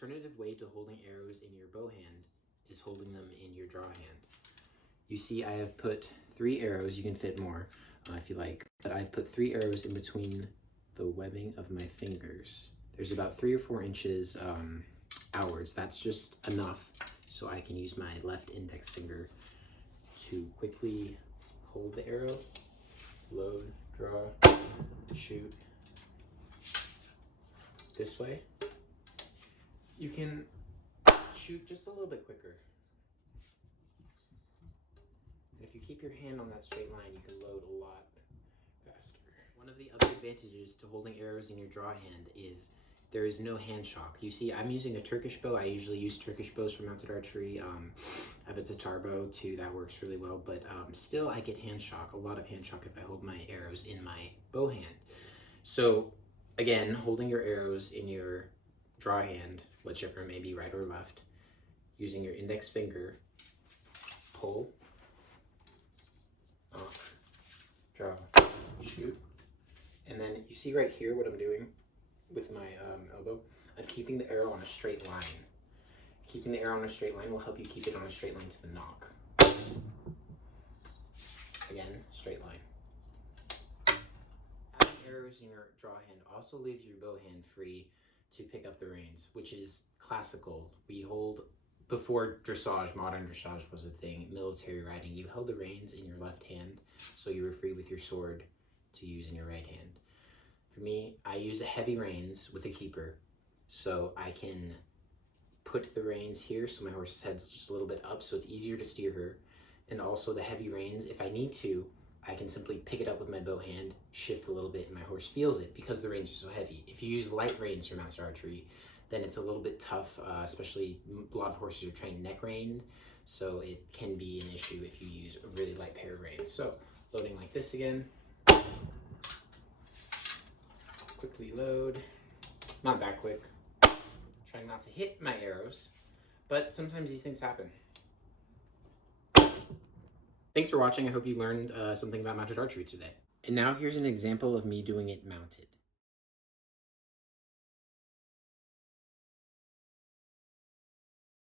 alternative way to holding arrows in your bow hand is holding them in your draw hand. You see I have put 3 arrows, you can fit more if you like, but I've put 3 arrows in between the webbing of my fingers. There's about 3 or 4 inches outwards. That's just enough so I can use my left index finger to quickly hold the arrow, load, draw, shoot. This way, you can shoot just a little bit quicker. And if you keep your hand on that straight line, you can load a lot faster. One of the other advantages to holding arrows in your draw hand is there is no hand shock. You see, I'm using a Turkish bow. I usually use Turkish bows for mounted archery. I have a Tatar bow too, that works really well, but still I get hand shock, a lot of hand shock if I hold my arrows in my bow hand. So again, holding your arrows in your draw hand, whichever may be right or left, using your index finger, pull, off, draw, shoot. And then you see right here what I'm doing with my elbow? I'm keeping the arrow on a straight line. Keeping the arrow on a straight line will help you keep it on a straight line to the nock. Again, straight line. Having arrows in your draw hand also leaves your bow hand free to pick up the reins, which is classical. We hold, before dressage, modern dressage was a thing, military riding, you held the reins in your left hand, so you were free with your sword to use in your right hand. For me, I use a heavy reins with a keeper, so I can put the reins here so my horse's head's just a little bit up so it's easier to steer her. And also the heavy reins, if I need to, I can simply pick it up with my bow hand, shift a little bit, and my horse feels it because the reins are so heavy. If you use light reins for mounted archery, then it's a little bit tough, especially a lot of horses are trained neck reined, so it can be an issue if you use a really light pair of reins. So loading like this again. Quickly load, not that quick. Trying not to hit my arrows, but sometimes these things happen. Thanks for watching. I hope you learned something about mounted archery today. And now here's an example of me doing it mounted.